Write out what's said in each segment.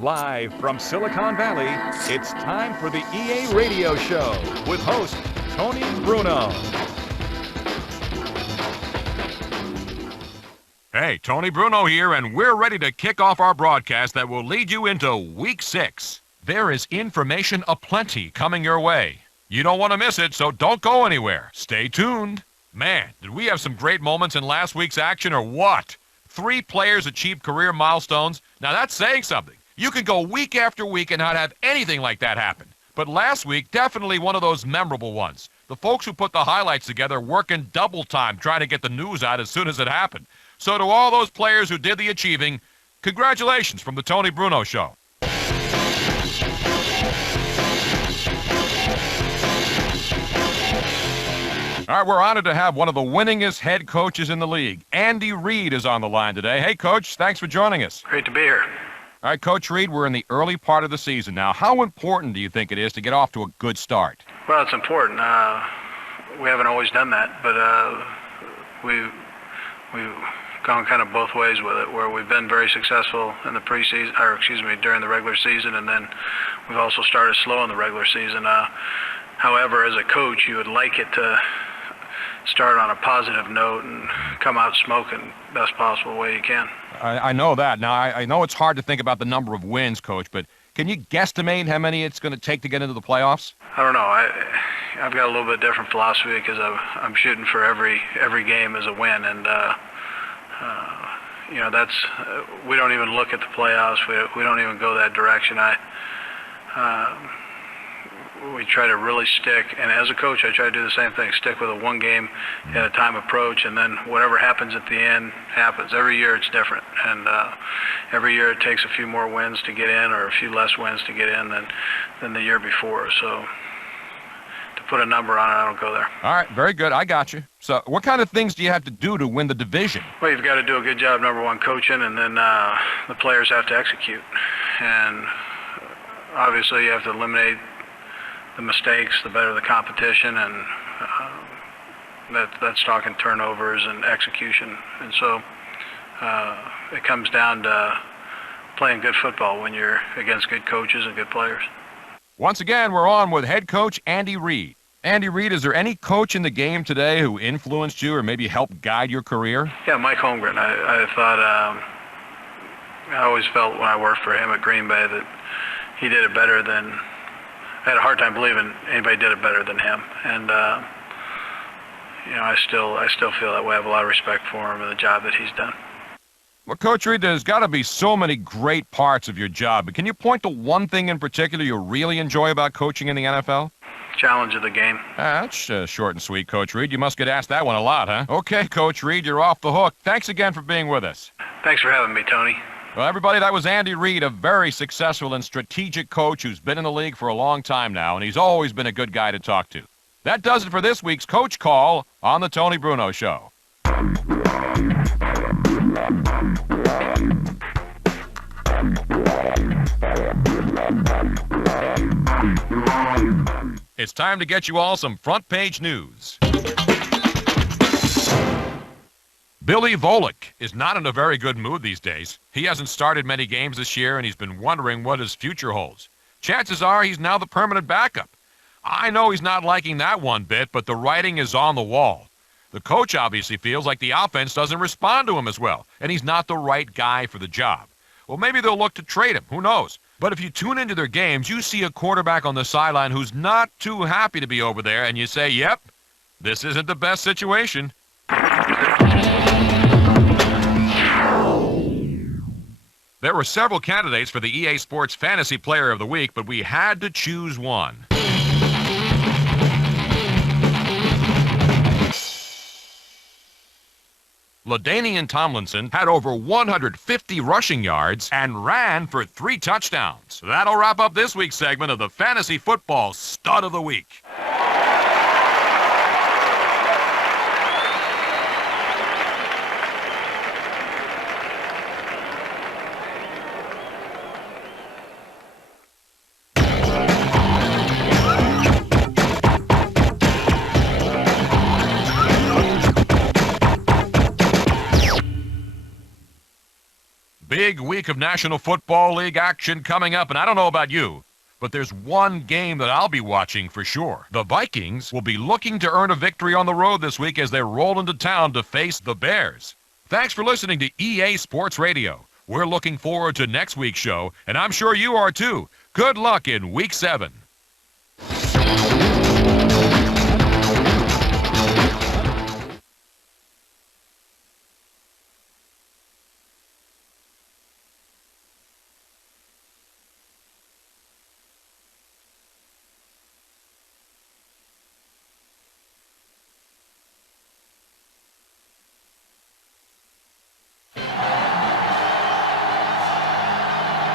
Live from Silicon Valley, it's time for the EA Radio Show with host Tony Bruno. Hey, Tony Bruno here, and we're ready to kick off our broadcast that will lead you into Week 6. There is information aplenty coming your way. You don't want to miss it, so don't go anywhere. Stay tuned. Man, did we have some great moments in last week's action or what? 3 players achieved career milestones. Now that's saying something. You can go week after week and not have anything like that happen. But last week, definitely one of those memorable ones. The folks who put the highlights together working double time trying to get the news out as soon as it happened. So to all those players who did the achieving, congratulations from the Tony Bruno Show. All right, we're honored to have one of the winningest head coaches in the league. Andy Reid is on the line today. Hey, Coach, thanks for joining us. Great to be here. All right, Coach Reid, we're in the early part of the season now. How important do you think it is to get off to a good start? Well, it's important. We haven't always done that, but we've gone kind of both ways with it, where we've been very successful in the preseason, during the regular season, and then we've also started slow in the regular season. However, as a coach, you would like it to start on a positive note and come out smoking best possible way you can. I know that. Now, I know it's hard to think about the number of wins, Coach, but can you guesstimate how many it's going to take to get into the playoffs? I don't know. I've got a little bit different philosophy because I'm shooting for every game as a win, and that's we don't even look at the playoffs. We don't even go that direction. We try to really stick, and as a coach, I try to do the same thing, stick with a one game at a time approach, and then whatever happens at the end happens. Every year it's different, and every year it takes a few more wins to get in or a few less wins to get in than the year before. So to put a number on it, I don't go there. All right, very good. I got you. So what kind of things do you have to do to win the division? Well, you've got to do a good job, number one, coaching, and then the players have to execute. And obviously you have to eliminate the mistakes, the better the competition, and that's talking turnovers and execution. And so it comes down to playing good football when you're against good coaches and good players. Once again, we're on with head coach Andy Reid. Andy Reid, is there any coach in the game today who influenced you or maybe helped guide your career? Yeah, Mike Holmgren. I thought, I always felt when I worked for him at Green Bay that he did it better than, I had a hard time believing anybody did it better than him. And, I still feel that way. I have a lot of respect for him and the job that he's done. Well, Coach Reid, there's got to be so many great parts of your job. But can you point to one thing in particular you really enjoy about coaching in the NFL? Challenge of the game. That's short and sweet, Coach Reid. You must get asked that one a lot, huh? Okay, Coach Reid, you're off the hook. Thanks again for being with us. Thanks for having me, Tony. Well, everybody, that was Andy Reid, a very successful and strategic coach who's been in the league for a long time now, and he's always been a good guy to talk to. That does it for this week's Coach Call on the Tony Bruno Show. It's time to get you all some front page news. Billy Volek is not in a very good mood these days. He hasn't started many games this year, and he's been wondering what his future holds. Chances are he's now the permanent backup. I know he's not liking that one bit, but the writing is on the wall. The coach obviously feels like the offense doesn't respond to him as well, and he's not the right guy for the job. Well, maybe they'll look to trade him. Who knows? But if you tune into their games, you see a quarterback on the sideline who's not too happy to be over there, and you say, yep, this isn't the best situation. There were several candidates for the EA Sports Fantasy Player of the Week, but we had to choose one. LaDainian Tomlinson had over 150 rushing yards and ran for 3 touchdowns. That'll wrap up this week's segment of the Fantasy Football Stud of the Week. Big week of National Football League action coming up, and I don't know about you, but there's one game that I'll be watching for sure. The Vikings will be looking to earn a victory on the road this week as they roll into town to face the Bears. Thanks for listening to EA Sports Radio. We're looking forward to next week's show, and I'm sure you are too. Good luck in Week 7.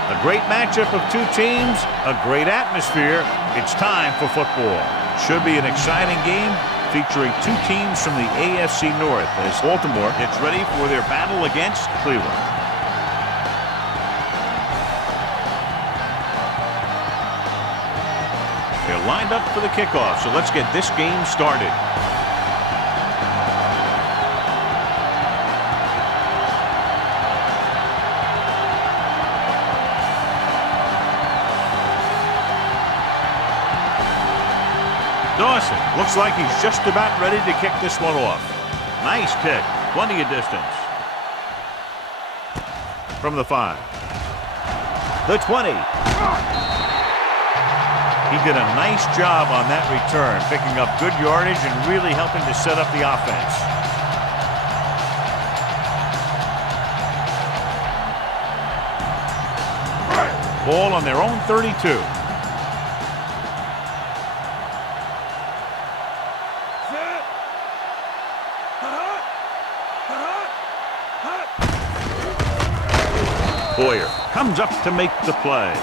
A great matchup of two teams, a great atmosphere. It's time for football. Should be an exciting game featuring two teams from the AFC North as Baltimore gets ready for their battle against Cleveland. They're lined up for the kickoff, so let's get this game started. Dawson looks like he's just about ready to kick this one off. Nice kick, plenty of distance. From the 5. The 20. He did a nice job on that return, picking up good yardage and really helping to set up the offense. Ball on their own 32. Boyer comes up to make the play.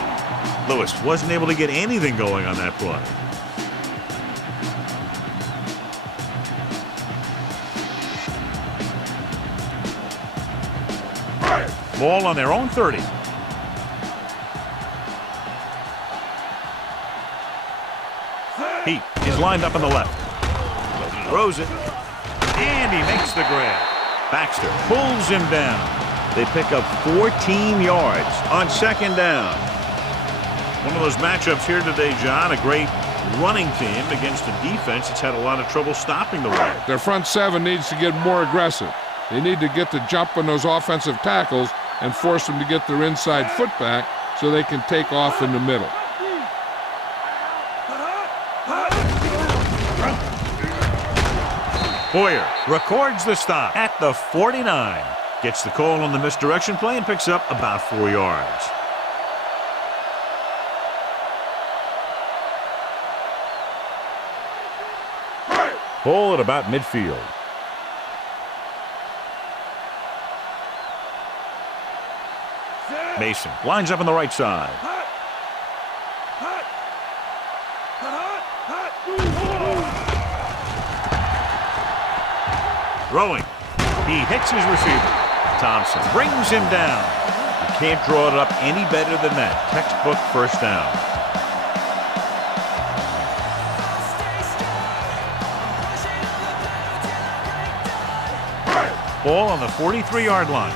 Lewis wasn't able to get anything going on that play. Ball on their own 30. Heat is lined up on the left. Throws it. And he makes the grab. Baxter pulls him down. They pick up 14 yards on second down. One of those matchups here today, John, a great running team against a defense that's had a lot of trouble stopping the run. Their front seven needs to get more aggressive. They need to get the jump on those offensive tackles and force them to get their inside foot back so they can take off in the middle. Boyer records the stop at the 49. Gets the call on the misdirection play and picks up about 4 yards. Ball at about midfield. Mason lines up on the right side. Throwing. He hits his receiver. Thompson brings him down. You can't draw it up any better than that. Textbook first down. Ball on the 43-yard line.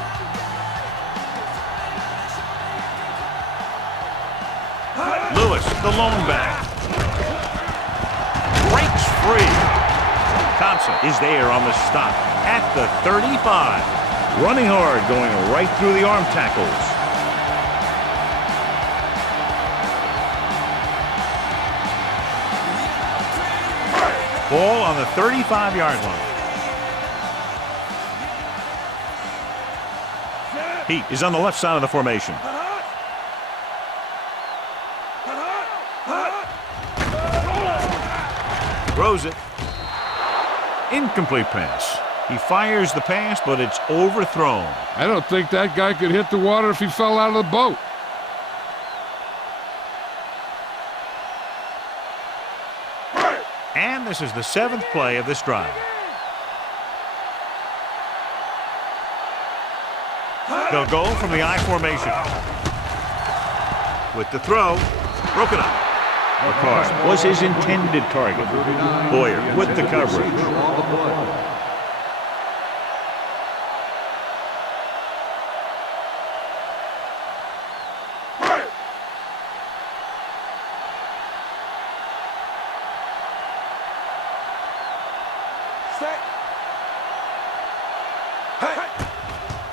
Lewis, the lone back. Breaks free. Thompson is there on the stop at the 35. Running hard, going right through the arm tackles. Ball on the 35-yard line. Heat is on the left side of the formation. Throws it. Incomplete pass. He fires the pass, but it's overthrown. I don't think that guy could hit the water if he fell out of the boat. And this is the 7th play of this drive. They'll go from the I formation. With the throw, broken up. McCarr was his intended target. Boyer with the coverage.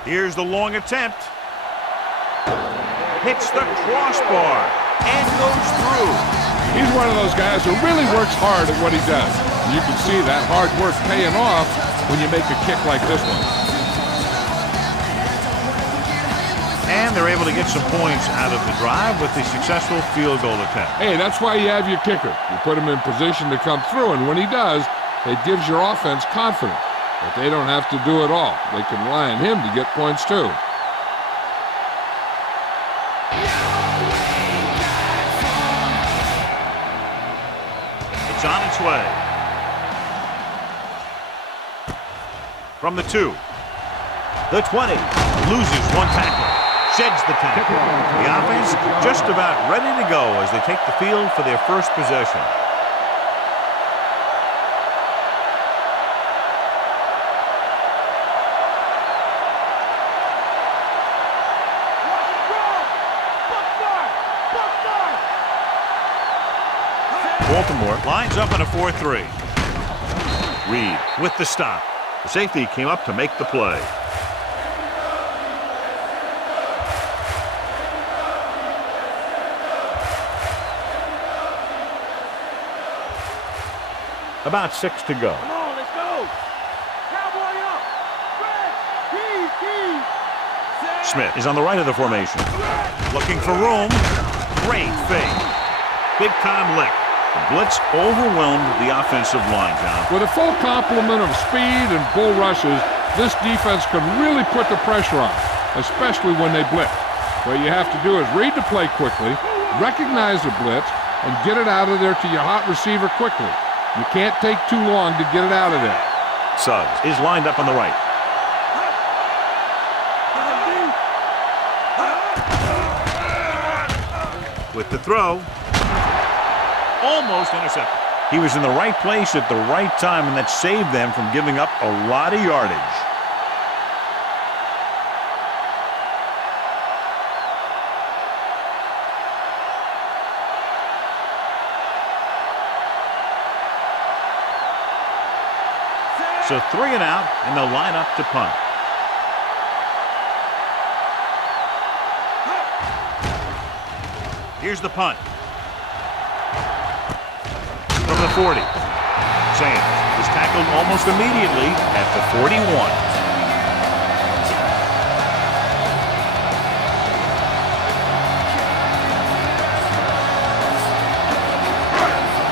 Here's the long attempt. Hits the crossbar and goes through. He's one of those guys who really works hard at what he does. You can see that hard work paying off when you make a kick like this one. And they're able to get some points out of the drive with the successful field goal attempt. Hey, that's why you have your kicker. You put him in position to come through, and when he does, it gives your offense confidence. But they don't have to do it all. They can rely on him to get points too. It's on its way. From the 2. The 20. Loses one tackle. Sheds the tackle. The offense just about ready to go as they take the field for their first possession. Baltimore lines up in a 4-3. Reed with the stop. The safety came up to make the play. About 6 to go. Come on, let's go. Cowboy up. Smith is on the right of the formation. Looking for room. Great fake. Big time lick. The blitz overwhelmed the offensive line, John. With a full complement of speed and bull rushes, this defense can really put the pressure on, especially when they blitz. What you have to do is read the play quickly, recognize the blitz, and get it out of there to your hot receiver quickly. You can't take too long to get it out of there. Suggs is lined up on the right. With the throw. Almost intercepted. He was in the right place at the right time, and that saved them from giving up a lot of yardage. So 3 and out, and they'll line up to punt. Here's the punt. From the 40. Sanders is tackled almost immediately at the 41.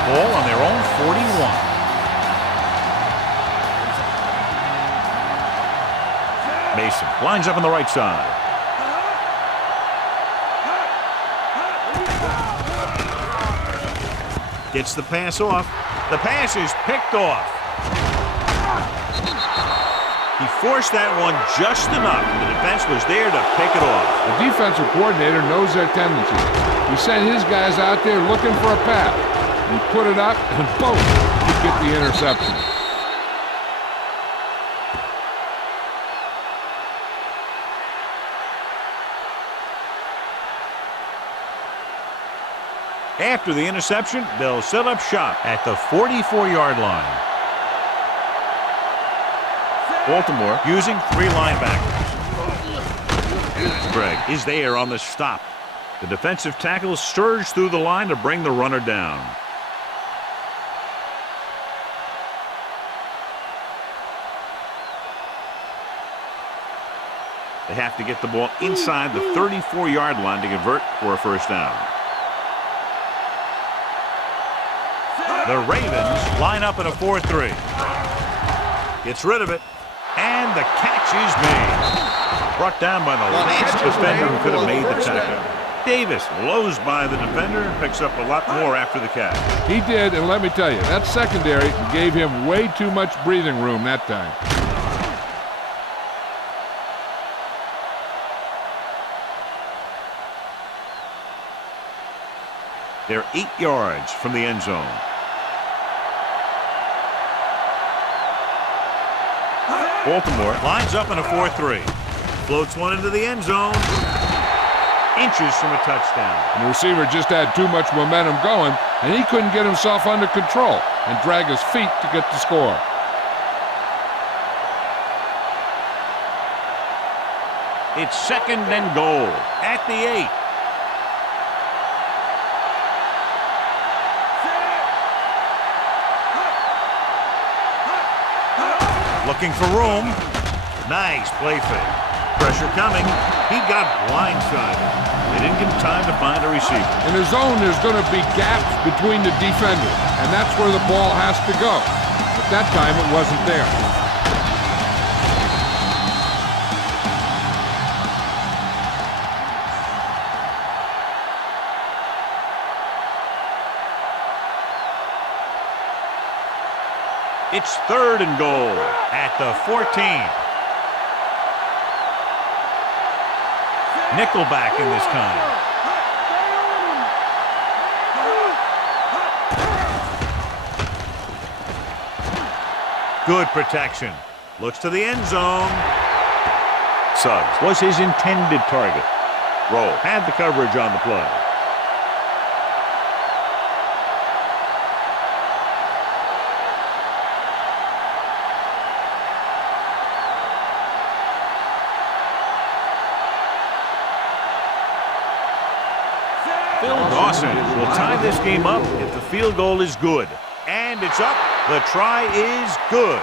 Ball on their own 41. Mason lines up on the right side. Gets the pass off. The pass is picked off. He forced that one just enough. The defense was there to pick it off. The defensive coordinator knows their tendencies. He sent his guys out there looking for a pass. He put it up, and boom, you get the interception. After the interception, they'll set up shop at the 44-yard line. Baltimore using 3 linebackers. Gregg is there on the stop. The defensive tackles surge through the line to bring the runner down. They have to get the ball inside the 34-yard line to convert for a first down. The Ravens line up in a 4-3. Gets rid of it, and the catch is made. Brought down by the last defender who could have made the tackle. Davis blows by the defender and picks up a lot more after the catch. He did, and let me tell you, that secondary gave him way too much breathing room that time. They're 8 yards from the end zone. Baltimore lines up in a 4-3. Floats one into the end zone. Inches from a touchdown. And the receiver just had too much momentum going, and he couldn't get himself under control and drag his feet to get the score. It's 2nd and goal at the 8. Looking for room. Nice play fake. Pressure coming. He got blindsided. They didn't give him time to find a receiver. In his zone, there's going to be gaps between the defenders, and that's where the ball has to go. But that time, it wasn't there. It's 3rd and goal at the 14. Nickelback in this time. Good protection. Looks to the end zone. Suggs was his intended target. Roll had the coverage on the play. Dawson will tie this game up if the field goal is good. And it's up. The try is good.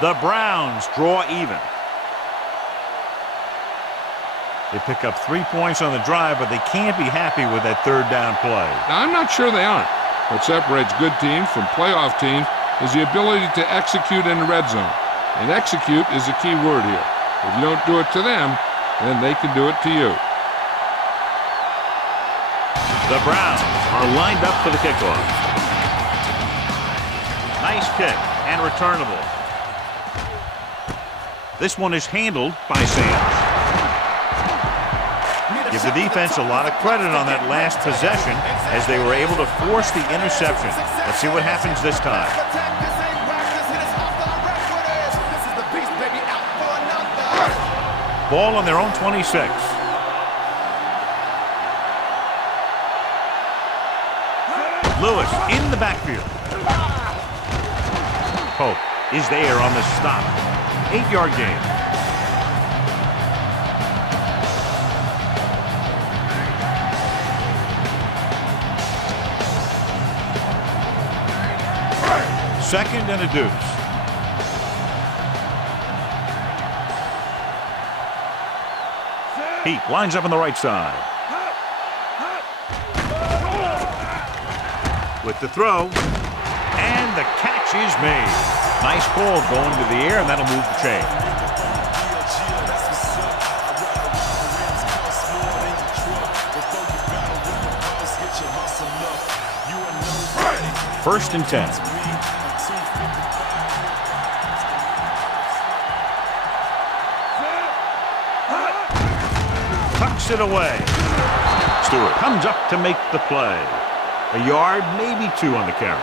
The Browns draw even. They pick up 3 points on the drive, but they can't be happy with that 3rd down play. Now, I'm not sure they aren't. What separates good teams from playoff teams is the ability to execute in the red zone. And execute is the key word here. If you don't do it to them, then they can do it to you. The Browns are lined up for the kickoff. Nice kick and returnable. This one is handled by Sands. Give the defense a lot of credit on that last possession as they were able to force the interception. Let's see what happens this time. Ball on their own 26. Lewis in the backfield. Pope is there on the stop. 8-yard gain. Second and a deuce. Heat lines up on the right side. With the throw, and the catch is made. Nice ball going to the air, and that'll move the chain. First and 10. Tucks it away. Stewart comes up to make the play. A yard, maybe 2 on the carry.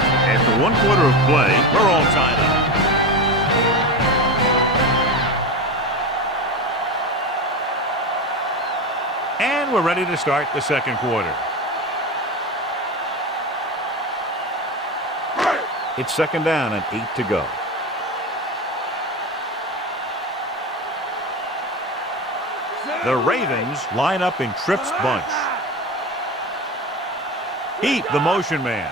After 1 quarter of play, we're all tied up. And we're ready to start the second quarter. It's 2nd down and 8 to go. The Ravens line up in Tripp's bunch. Heat, the motion man.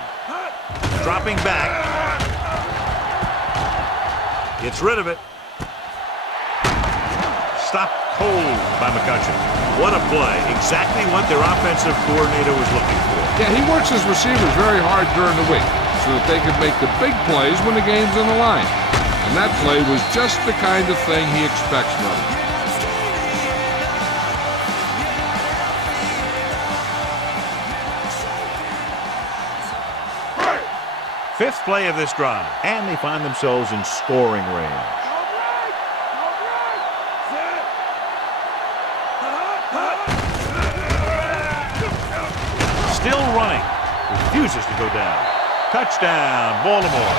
Dropping back. Gets rid of it. Stopped cold by McCutcheon. What a play. Exactly what their offensive coordinator was looking for. Yeah, he works his receivers very hard during the week so that they could make the big plays when the game's on the line. And that play was just the kind of thing he expects from him. Fifth play of this drive, and they find themselves in scoring range. Still running. Refuses to go down. Touchdown, Baltimore.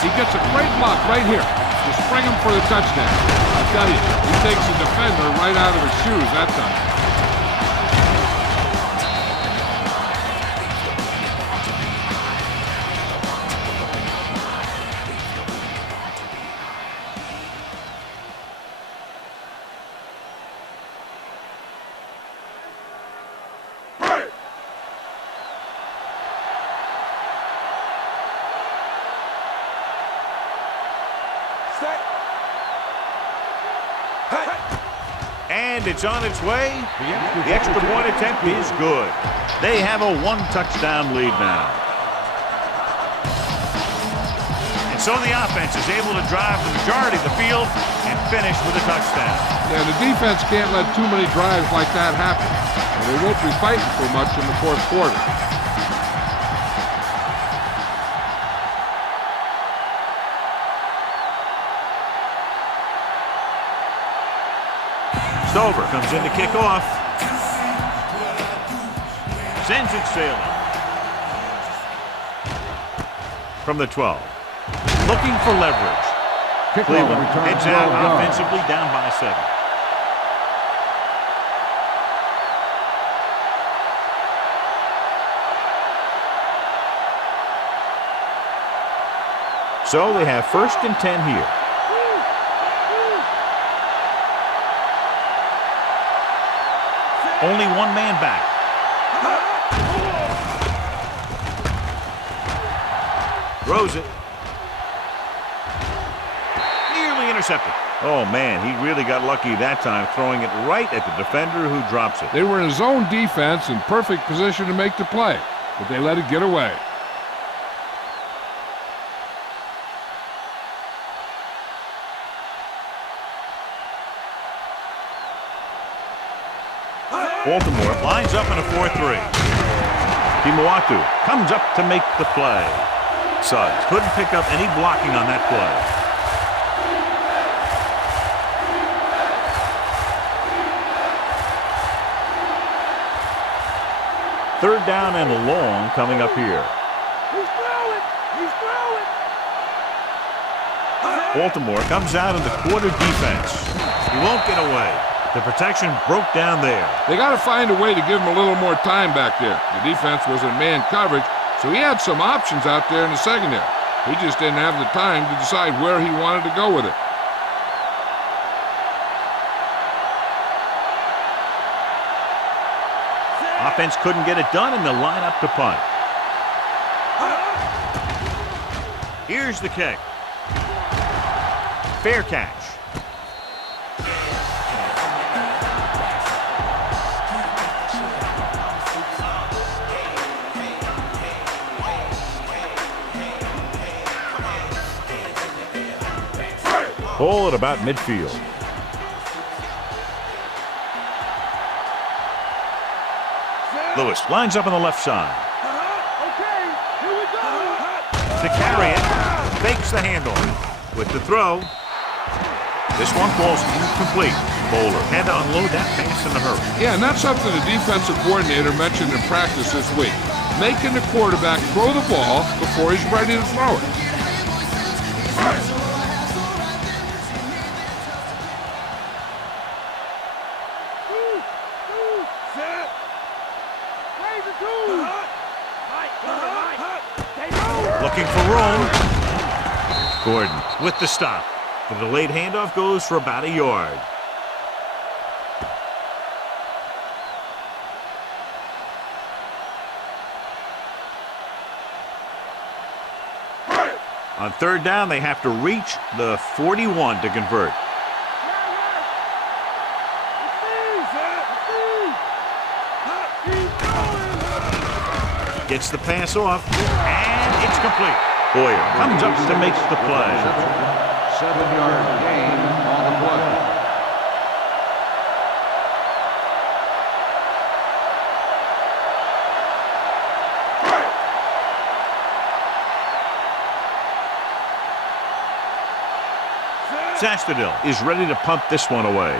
He gets a great block right here to spring him for the touchdown. I tell you, he takes the defender right out of his shoes that time. And it's on its way. The extra point attempt is good. They have a 1-touchdown lead now. And so the offense is able to drive the majority of the field and finish with a touchdown. Yeah, the defense can't let too many drives like that happen. And they won't be fighting for much in the fourth quarter. Stover comes in to kick off. Sends it sailing. From the 12. Looking for leverage. Cleveland heads out offensively, down by 7. So they have 1st and 10 here. Only one man back. Throws it. Nearly intercepted. Oh, man, he really got lucky that time, throwing it right at the defender who drops it. They were in zone defense in perfect position to make the play, but they let it get away. Baltimore lines up in a 4-3. Timawatu comes up to make the play. Suggs couldn't pick up any blocking on that play. Third down and long coming up here. He's throwing! He's throwing! Baltimore comes out in the quarter defense. He won't get away. The protection broke down there. They got to find a way to give him a little more time back there. The defense was in man coverage, so he had some options out there in the secondary. He just didn't have the time to decide where he wanted to go with it. Offense couldn't get it done, and they'll line up to punt. Here's the kick. Fair catch. Ball at about midfield. Lewis lines up on the left side. Okay, here we go. To carry it, fakes the handoff. With the throw, this one falls incomplete. Bowler had to unload that pass in a hurry. Yeah, and that's something the defensive coordinator mentioned in practice this week. Making the quarterback throw the ball before he's ready to throw it. Looking for room. Gordon with the stop. The delayed handoff goes for about a yard. On third down, they have to reach the 41 to convert. Gets the pass off, and it's complete. Boyer comes up to make the play. 7-yard gain on the play. Zastadil is ready to punt this one away.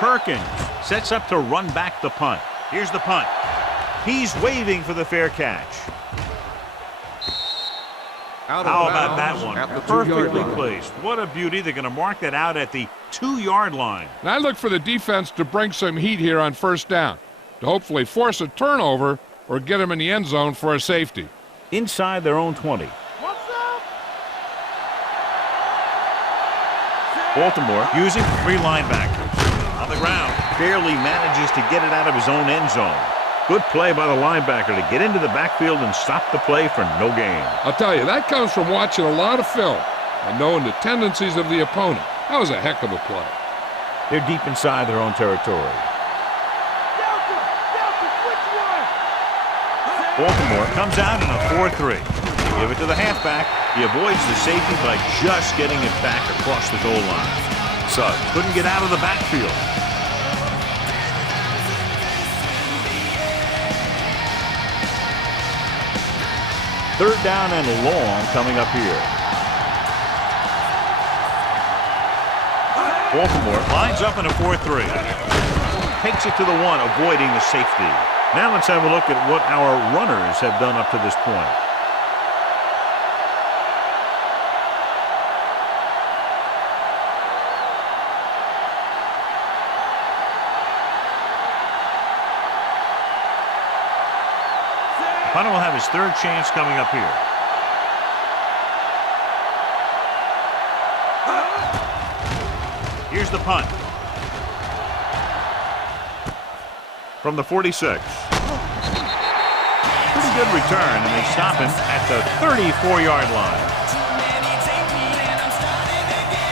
Perkins sets up to run back the punt. Here's the punt. He's waving for the fair catch. How about that one? Perfectly placed. What a beauty. They're going to mark that out at the 2-yard line. And I look for the defense to bring some heat here on first down, to hopefully force a turnover or get them in the end zone for a safety. Inside their own 20. What's up? Baltimore using 3 linebackers. On the ground, barely manages to get it out of his own end zone. Good play by the linebacker to get into the backfield and stop the play for no gain. I'll tell you, that comes from watching a lot of film and knowing the tendencies of the opponent. That was a heck of a play. They're deep inside their own territory. Delta, switch one. Baltimore comes out in a 4-3. Give it to the halfback. He avoids the safety by just getting it back across the goal line. Suggs couldn't get out of the backfield. Third down and long coming up here. Baltimore lines up in a 4-3. Takes it to the 1, avoiding the safety. Now let's have a look at what our runners have done up to this point. Hunter will have his third chance coming up here. Here's the punt. From the 46. Pretty good return, and they stop him at the 34-yard line.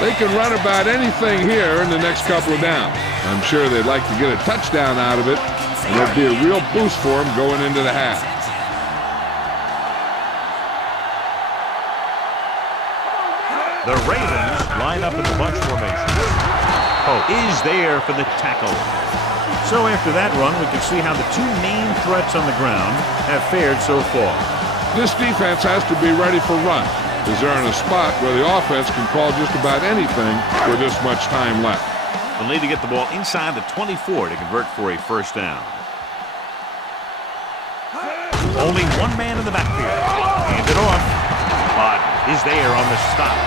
They can run about anything here in the next couple of downs. I'm sure they'd like to get a touchdown out of it, and it'll be a real boost for them going into the half. The Ravens line up in the bunch formation. Pope is there for the tackle. So after that run, we can see how the two main threats on the ground have fared so far. This defense has to be ready for run, as they're in a spot where the offense can call just about anything with this much time left. They'll need to get the ball inside the 24 to convert for a first down. Only one man in the backfield. Hand it off. Madden is there on the stop.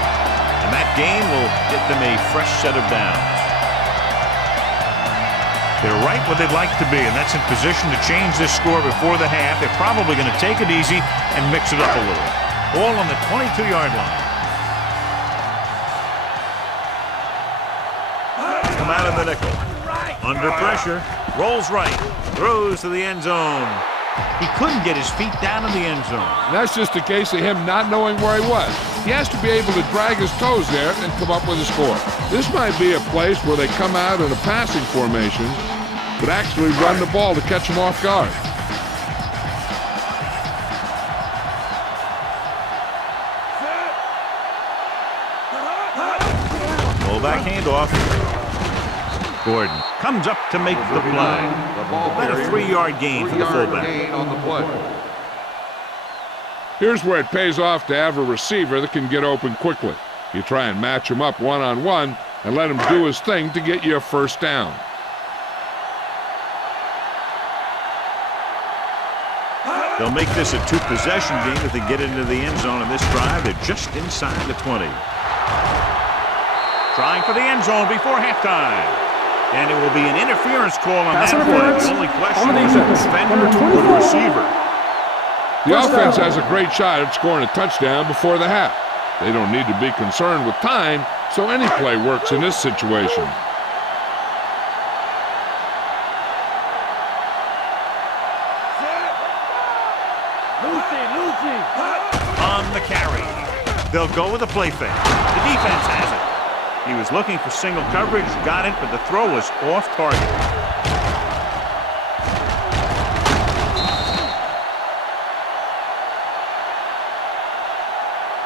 And that gain will get them a fresh set of downs. They're right where they'd like to be, and that's in position to change this score before the half. They're probably going to take it easy and mix it up a little. Ball on the 22-yard line. Come out of the nickel. Under pressure. Rolls right. Throws to the end zone. He couldn't get his feet down in the end zone. That's just a case of him not knowing where he was. He has to be able to drag his toes there and come up with a score. This might be a place where they come out in a passing formation, but actually run the ball to catch him off guard. Fullback handoff. Gordon comes up to make the play. About a 3-yard gain for the fullback. On the play. Here's where it pays off to have a receiver that can get open quickly. You try and match him up one-on-one and let him do his thing to get you a first down. They'll make this a 2-possession game if they get into the end zone in this drive. They're just inside the 20. Trying for the end zone before halftime. And it will be an interference call on that play. The only question is the defender or the receiver. The offense has a great shot at scoring a touchdown before the half. They don't need to be concerned with time, so any play works in this situation. On the carry. They'll go with a play fake. The defense has it. He was looking for single coverage, got it, but the throw was off target.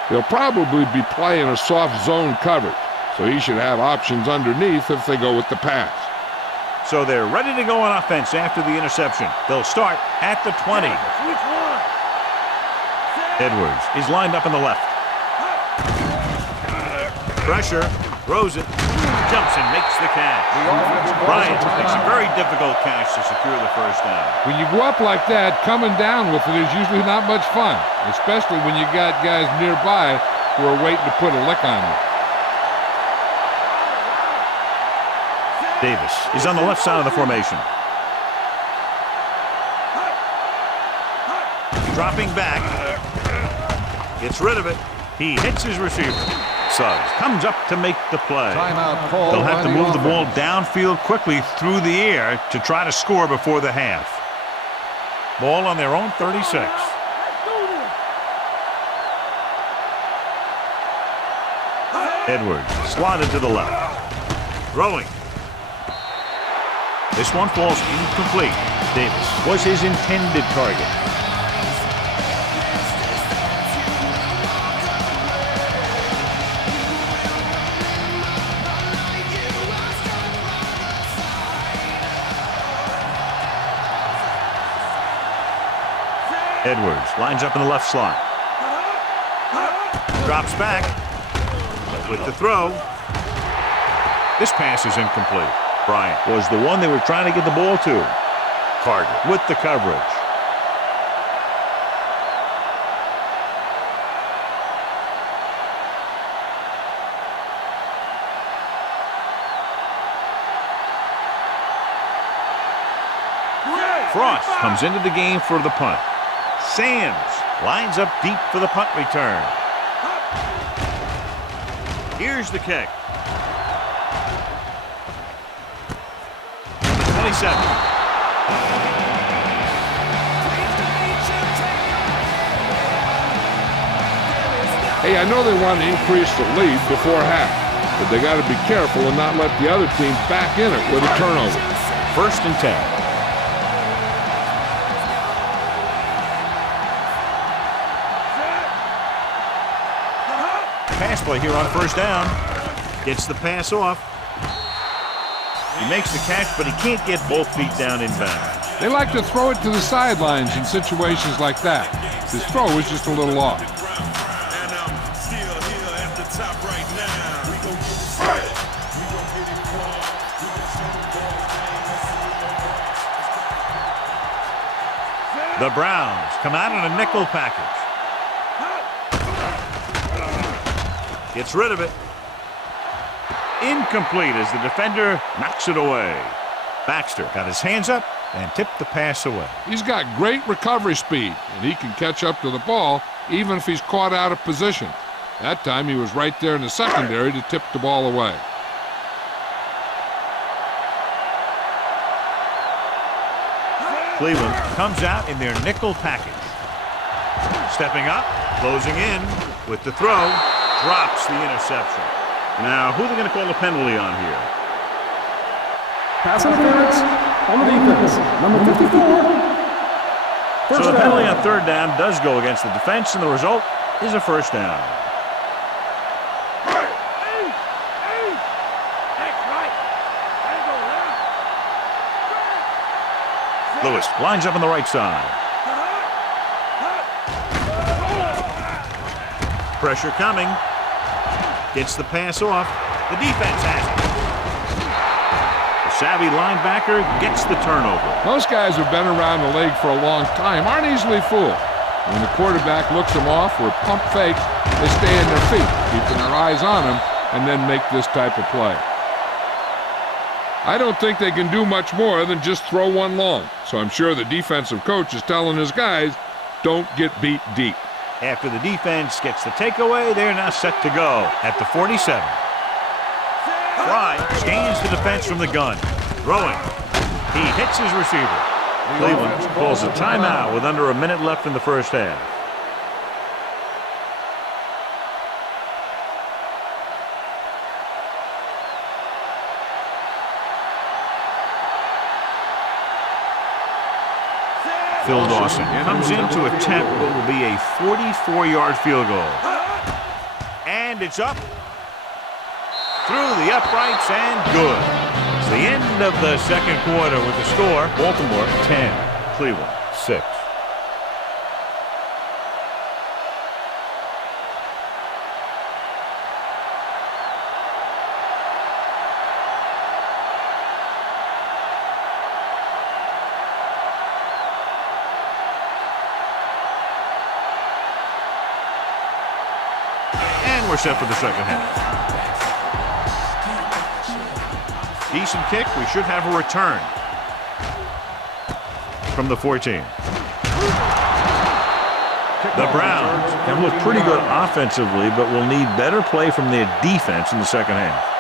They'll probably be playing a soft zone coverage, so he should have options underneath if they go with the pass. So they're ready to go on offense after the interception. They'll start at the 20. Edwards is lined up on the left. Pressure, throws it, jumps and makes the catch. Bryant makes a very difficult catch to secure the first down. When you go up like that, coming down with it is usually not much fun, especially when you got guys nearby who are waiting to put a lick on you. Davis is on the left side of the formation. Dropping back. Gets rid of it. He hits his receiver. Suggs comes up to make the play. They'll have to move the ball downfield quickly through the air to try to score before the half. Ball on their own 36. Edwards slotted to the left. Throwing. This one falls incomplete. Davis was his intended target. Edwards lines up in the left slot. Drops back with the throw. This pass is incomplete. Bryant was the one they were trying to get the ball to. Carter with the coverage. Frost comes into the game for the punt. Sands lines up deep for the punt return. Here's the kick. 27. Hey, I know they want to increase the lead before half, but they got to be careful and not let the other team back in it with a turnover. 1st and 10. Pass play here on 1st down. Gets the pass off. He makes the catch, but he can't get both feet down inbound. They like to throw it to the sidelines in situations like that. His throw is just a little off. The Browns come out in a nickel package. Gets rid of it. Incomplete as the defender knocks it away. Baxter got his hands up and tipped the pass away. He's got great recovery speed, and he can catch up to the ball even if he's caught out of position. That time he was right there in the secondary to tip the ball away. Cleveland comes out in their nickel package. Stepping up, closing in with the throw, drops the interception. Now, who are they going to call a penalty on here? Pass interference on the defense. Number 54. So the penalty on 3rd down does go against the defense, and the result is a 1st down. Lewis lines up on the right side. Pressure coming. Gets the pass off. The defense has it. The savvy linebacker gets the turnover. Most guys who've been around the league for a long time aren't easily fooled. When the quarterback looks them off or pump fakes, they stay on their feet, keeping their eyes on him, and then make this type of play. I don't think they can do much more than just throw one long. So I'm sure the defensive coach is telling his guys, don't get beat deep. After the defense gets the takeaway, they're now set to go at the 47. Fry scans the defense from the gun. Throwing. He hits his receiver. Cleveland calls a timeout with under a minute left in the 1st half. Phil Dawson comes in to attempt what will be a 44-yard field goal. And it's up. Through the uprights and good. It's the end of the 2nd quarter with the score. Baltimore 10, Cleveland 6. We're set for the 2nd half. Decent kick. We should have a return from the 14. The Browns have looked pretty good offensively, but will need better play from their defense in the 2nd half.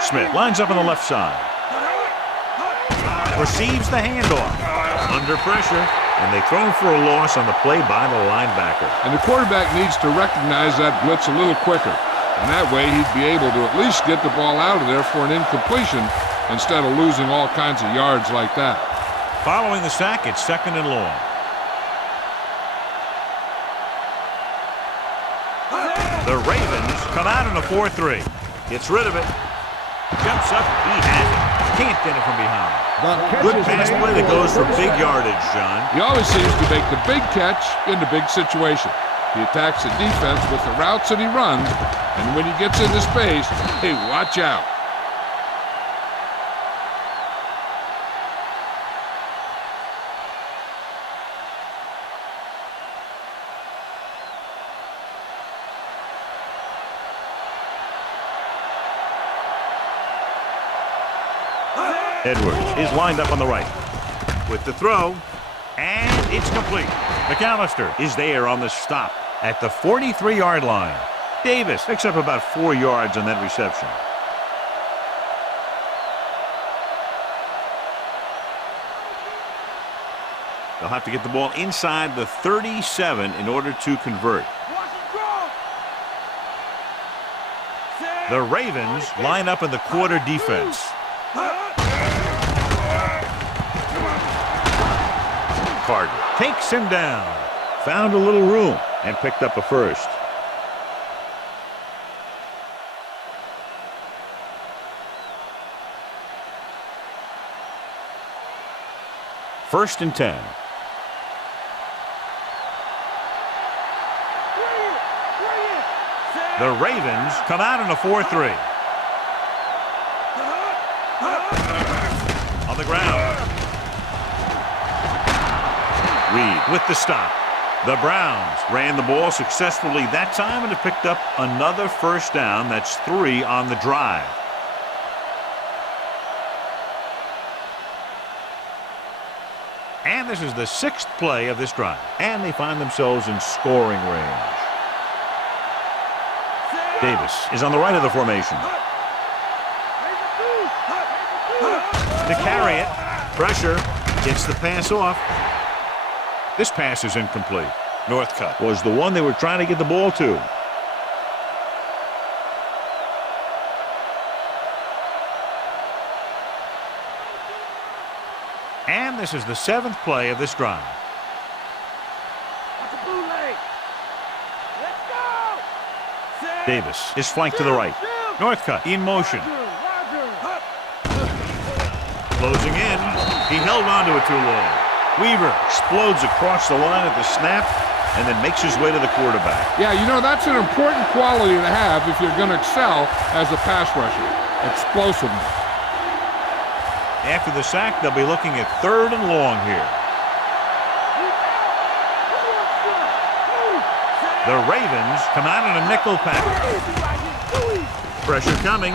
Smith lines up on the left side. Receives the handoff. Under pressure, and they throw him for a loss on the play by the linebacker. And the quarterback needs to recognize that blitz a little quicker. And that way he'd be able to at least get the ball out of there for an incompletion instead of losing all kinds of yards like that. Following the sack, it's 2nd and long. The Ravens come out in a 4-3. Gets rid of it. Jumps up. He has it. Can't get it from behind. Good pass play that goes for big yardage, John. He always seems to make the big catch in the big situation. He attacks the defense with the routes that he runs, and when he gets into space, hey, watch out. Edwards is lined up on the right. With the throw, and it's complete. McAllister is there on the stop at the 43-yard line. Davis picks up about 4 yards on that reception. They'll have to get the ball inside the 37 in order to convert. The Ravens line up in the quarter defense. Carter takes him down. Found a little room and picked up a first. First and 10. The Ravens come out in a 4-3. On the ground. Reed with the stop. The Browns ran the ball successfully that time and have picked up another first down. That's 3 on the drive. And this is the 6th play of this drive. And they find themselves in scoring range. Davis is on the right of the formation. To carry it. Pressure. Gets the pass off. This pass is incomplete. Northcutt was the one they were trying to get the ball to. And this is the 7th play of this drive. Davis is flanked to the right. Northcutt in motion. Closing in. He held on to it too long. Weaver explodes across the line at the snap and then makes his way to the quarterback. Yeah, you know, that's an important quality to have if you're going to excel as a pass rusher. Explosiveness. After the sack, they'll be looking at 3rd and long here. The Ravens come out in a nickel package. Pressure coming.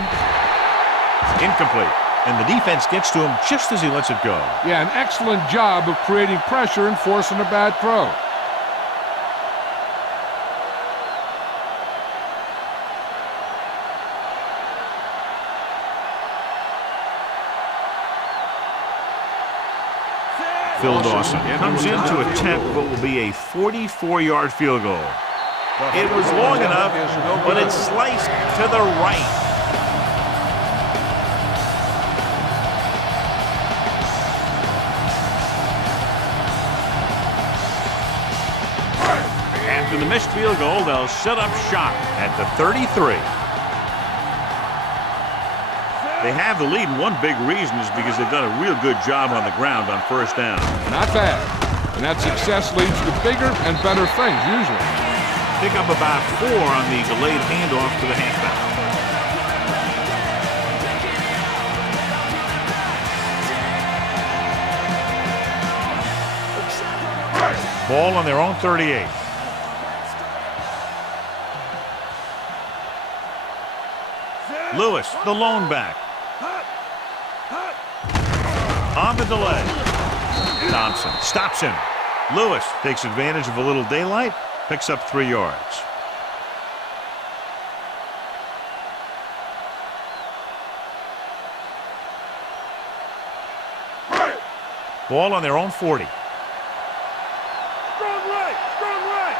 Incomplete. And the defense gets to him just as he lets it go. Yeah, an excellent job of creating pressure and forcing a bad throw. Phil Dawson comes in to attempt what will be a 44-yard field goal. It was long enough, but it's sliced to the right. After the missed field goal, they'll set up shop at the 33. They have the lead, and one big reason is because they've done a real good job on the ground on first down. Not bad. And that success leads to bigger and better things, usually. Pick up about 4 on the delayed handoff to the halfback. Ball on their own 38. Lewis, the lone back. On the delay. Thompson stops him. Lewis takes advantage of a little daylight, picks up 3 yards. Ball on their own 40. Strong right. Strong right.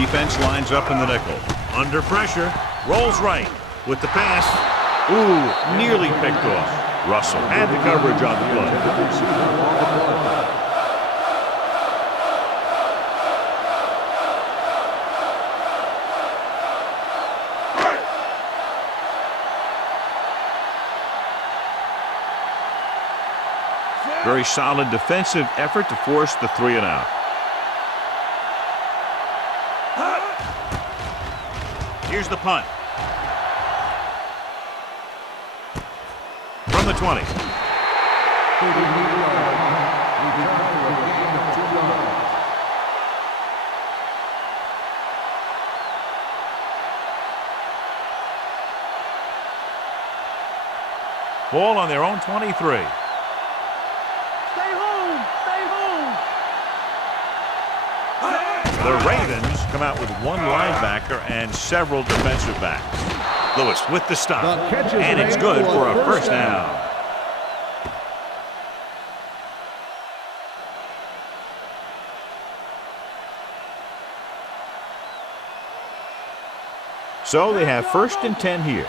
Defense lines up in the nickel. Under pressure. Rolls right with the pass. Ooh, nearly picked off. Russell had the coverage on the play. Very solid defensive effort to force the 3 and out. Here's the punt. From the 20. Ball on their own 23. The Ravens come out with one linebacker and several defensive backs. Lewis with the stop, and it's good for a first down. So they have 1st and 10 here.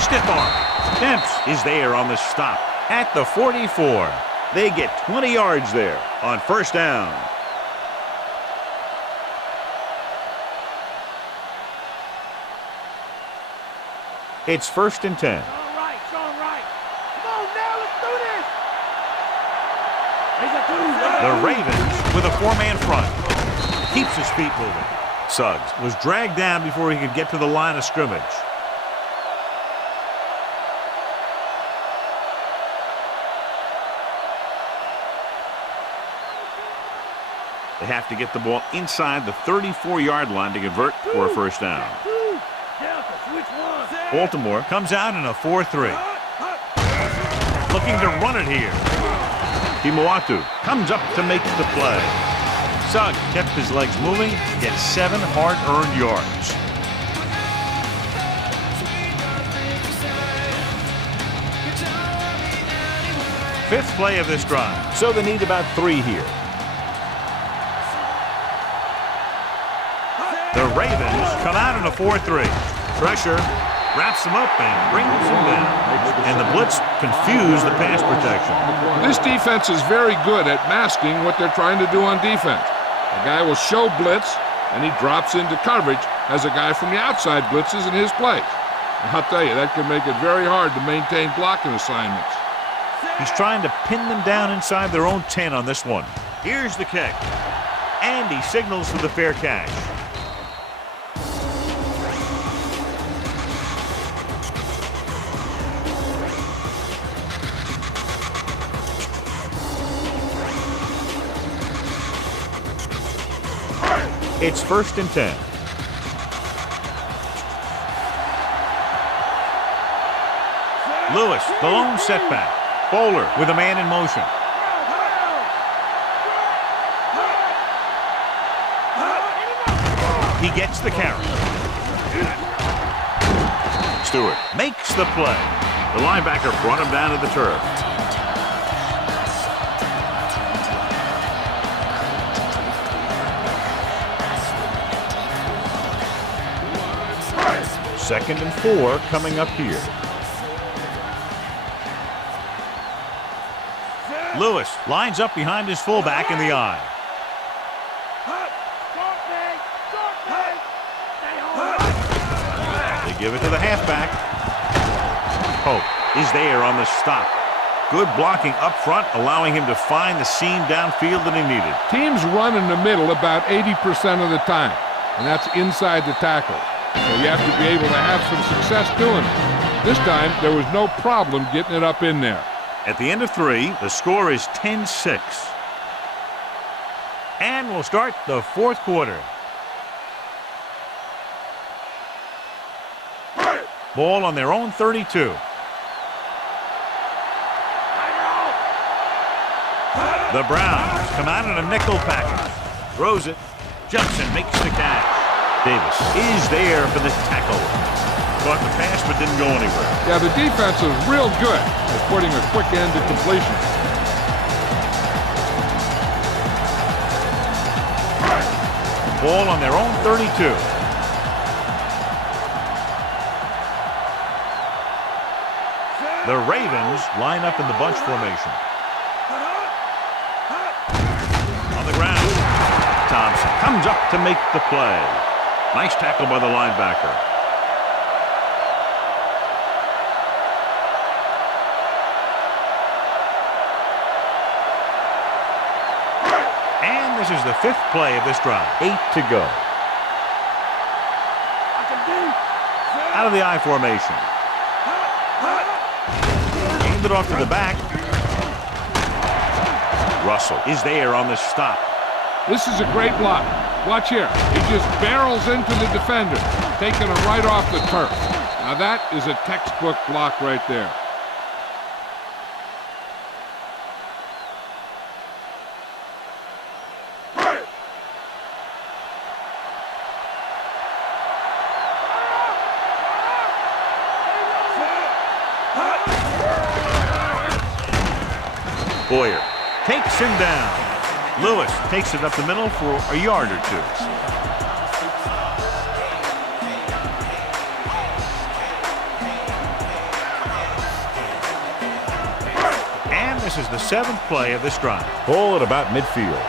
Stiff arm. Demps is there on the stop at the 44. They get 20 yards there on first down. It's 1st and 10. Strong right. Strong right. Come on now, let's do this. The Ravens with a 4-man front. Keeps his feet moving. Suggs was dragged down before he could get to the line of scrimmage. They have to get the ball inside the 34-yard line to convert for a first down. Baltimore comes out in a 4-3. Looking to run it here. Timoatu comes up to make the play. Suggs kept his legs moving, gets 7 hard-earned yards. Fifth play of this drive, so they need about 3 here. The Ravens come out in a 4-3. Pressure, wraps them up and brings them down. And the blitz confused the pass protection. This defense is very good at masking what they're trying to do on defense. A guy will show blitz, and he drops into coverage as a guy from the outside blitzes in his place. And I'll tell you, that can make it very hard to maintain blocking assignments. He's trying to pin them down inside their own 10 on this one. Here's the kick. And he signals for the fair catch. It's 1st and 10. Lewis, the lone setback. Bowler with a man in motion. He gets the carry. Stewart makes the play. The linebacker brought him down to the turf. Second and 4 coming up here. Lewis lines up behind his fullback in the eye. They give it to the halfback. Pope is there on the stop. Good blocking up front, allowing him to find the seam downfield that he needed. Teams run in the middle about 80% of the time, and that's inside the tackle. So you have to be able to have some success doing it. This time, there was no problem getting it up in there. At the end of 3, the score is 10-6. And we'll start the 4th quarter. Ball on their own 32. The Browns come out in a nickel package. Throws it. Johnson makes the catch. Davis is there for the tackle. Caught the pass but didn't go anywhere. Yeah, the defense is real good at putting a quick end to completion. Ball on their own 32. The Ravens line up in the bunch formation. On the ground. Thompson comes up to make the play. Nice tackle by the linebacker. And this is the 5th play of this drive. 8 to go. Out of the I formation. Aimed it off to the back. Russell is there on the stop. This is a great block. Watch here. He just barrels into the defender, taking him right off the turf. Now that is a textbook block right there. Boyer takes him down. Lewis takes it up the middle for a yard or 2. And this is the 7th play of this drive. Ball at about midfield.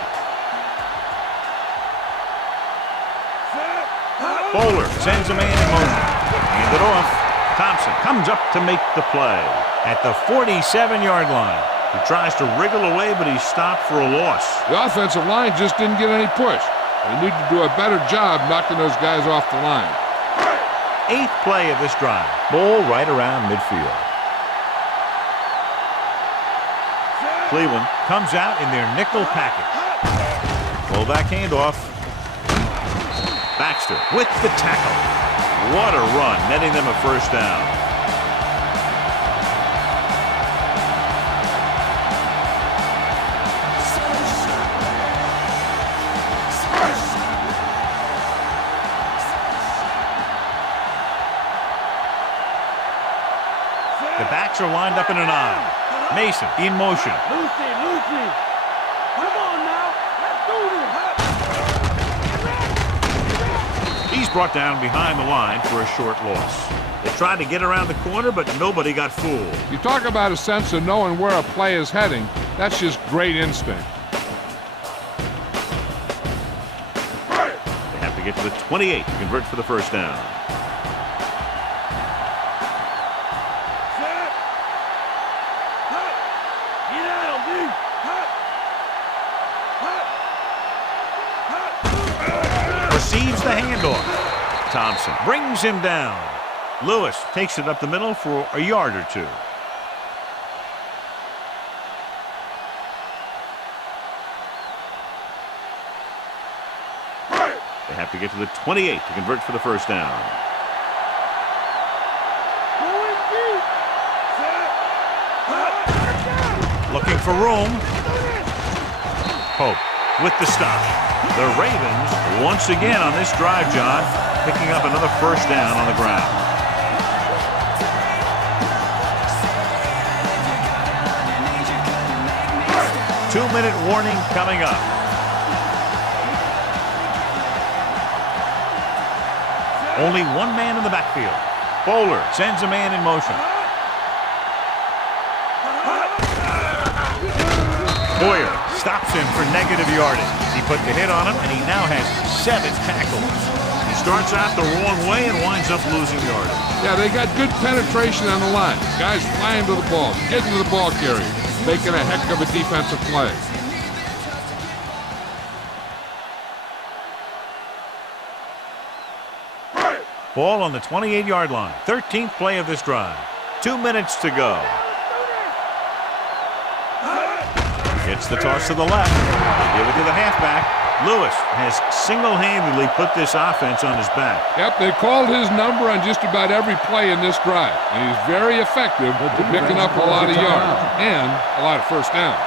Bowler sends a man in motion. Hand it off. Thompson comes up to make the play at the 47-yard line. He tries to wriggle away, but he's stopped for a loss. The offensive line just didn't get any push. They need to do a better job knocking those guys off the line. 8th play of this drive. Ball right around midfield. Cleveland comes out in their nickel package. Fullback handoff. Baxter with the tackle. What a run, netting them a first down. The backs are lined up in an I. Mason in motion. Lucy. Come on now. Let's do this. He's brought down behind the line for a short loss. They tried to get around the corner, but nobody got fooled. You talk about a sense of knowing where a play is heading. That's just great instinct. They have to get to the 28 to convert for the first down. Receives the handoff. Thompson brings him down. Lewis takes it up the middle for a yard or 2. They have to get to the 28 to convert for the first down. Looking for room. Pope with the stop. The Ravens once again on this drive, John, picking up another first down on the ground. Two-minute warning coming up. Only one man in the backfield. Bowler sends a man in motion. Boyer stops him for negative yardage. He put the hit on him, and he now has 7 tackles. He starts out the wrong way and winds up losing yardage. Yeah, they got good penetration on the line. Guys flying to the ball, getting to the ball carrier, making a heck of a defensive play. Ball on the 28-yard line. 13th play of this drive. 2 minutes to go. Gets the toss to the left. They give it to the halfback. Lewis has single-handedly put this offense on his back. Yep, they called his number on just about every play in this drive, and he's very effective at picking up a lot of yards and a lot of first downs.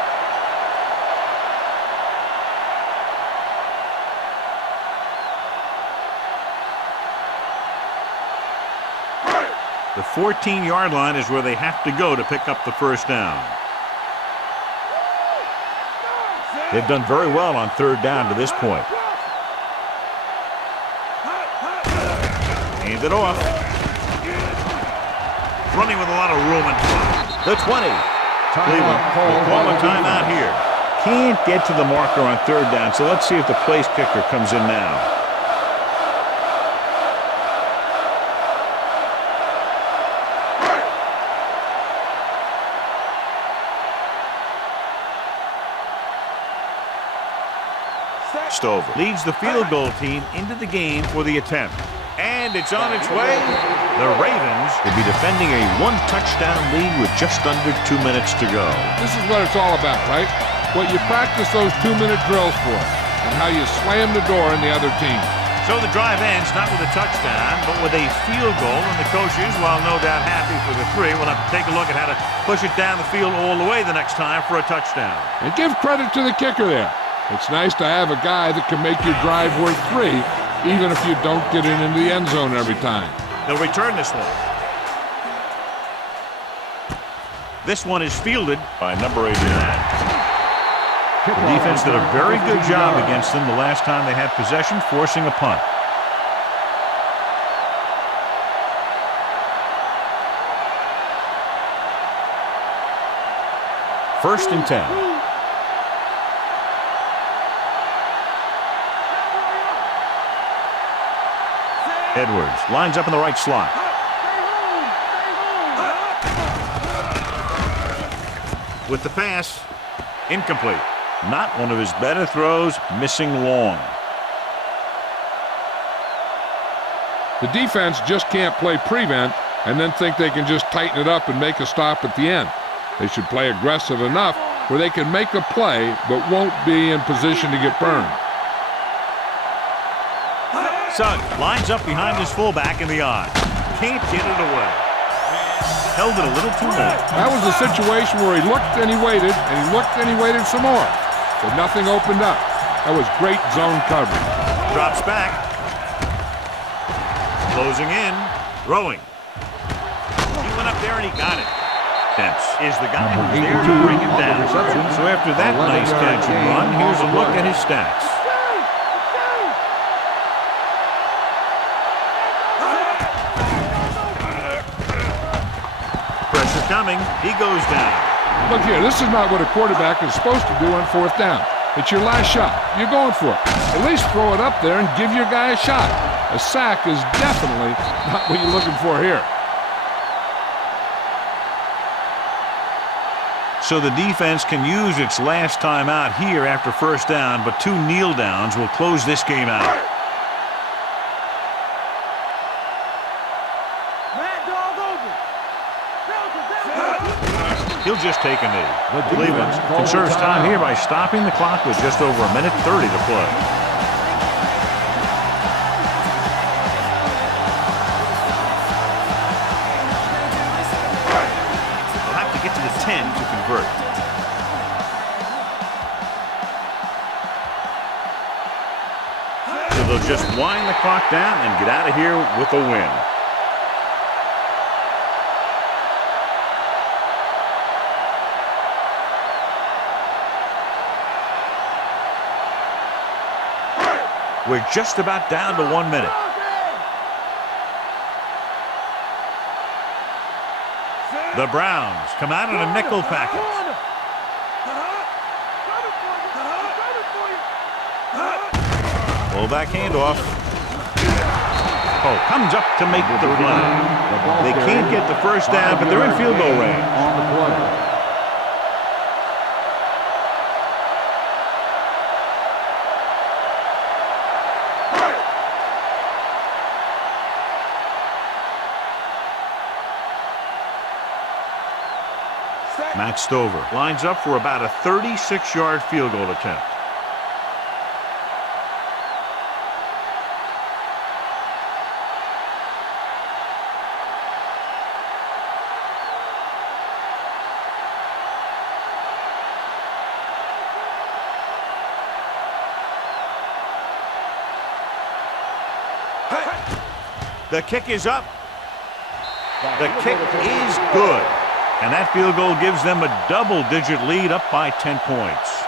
The 14-yard line is where they have to go to pick up the first down. They've done very well on third down to this point. Hand it off. Running with a lot of room in front. The 20. Cleveland will call a timeout here. Can't get to the marker on third down, so let's see if the place kicker comes in now. Stover leads the field goal team into the game for the attempt. And it's on its way. The Ravens will be defending a one-touchdown lead with just under 2 minutes to go. This is what it's all about, right? What you practice those 2-minute drills for, and how you slam the door in the other team. So the drive ends not with a touchdown, but with a field goal, and the coaches, while no doubt happy for the three, will have to take a look at how to push it down the field all the way the next time for a touchdown. And give credit to the kicker there. It's nice to have a guy that can make your drive worth 3, even if you don't get it into the end zone every time. They'll return this one. This one is fielded by number 89. The defense did a very good job against them the last time they had possession, forcing a punt. First and 10. Edwards lines up in the right slot. With the pass, incomplete. Not one of his better throws, missing long. The defense just can't play prevent and then think they can just tighten it up and make a stop at the end. They should play aggressive enough where they can make a play but won't be in position to get burned. Suggs lines up behind his fullback in the eye. Can't get it away. Held it a little too long. That was a situation where he looked and he waited, and he looked and he waited some more. But nothing opened up. That was great zone coverage. Drops back. Closing in. Throwing. He went up there and he got it. Dents is the guy who's there to bring it down. So after that nice catch and run, here's a look at his stats. Pressure coming. He goes down. Look here, this is not what a quarterback is supposed to do on fourth down. It's your last shot. You're going for it. At least throw it up there and give your guy a shot. A sack is definitely not what you're looking for here. So the defense can use its last time out here after first down, but 2 kneel downs will close this game out. He'll just take a knee. Cleveland conserves time here by stopping the clock with just over 1:30 to play. They'll have to get to the 10 to convert. So they'll just wind the clock down and get out of here with a win. We're just about down to 1 minute. The Browns come out in a nickel package. Fullback handoff. Oh, comes up to make the play. They can't get the first down, but they're in field goal range. On the play. Matt Stover lines up for about a 36-yard field goal attempt. The kick is up. The kick is good. And that field goal gives them a double-digit lead, up by 10 points.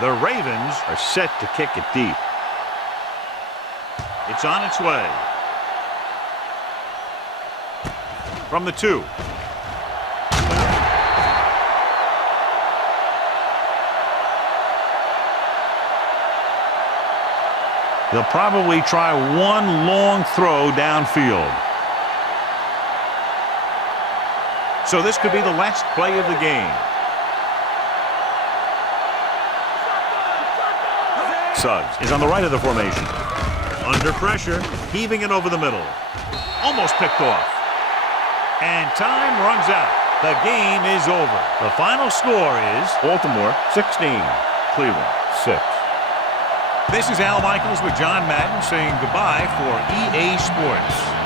The Ravens are set to kick it deep. It's on its way. From the 2. They'll probably try one long throw downfield. So this could be the last play of the game. Suggs is on the right of the formation. Under pressure, heaving it over the middle. Almost picked off. And time runs out. The game is over. The final score is Baltimore 16, Cleveland 6. This is Al Michaels with John Madden saying goodbye for EA Sports.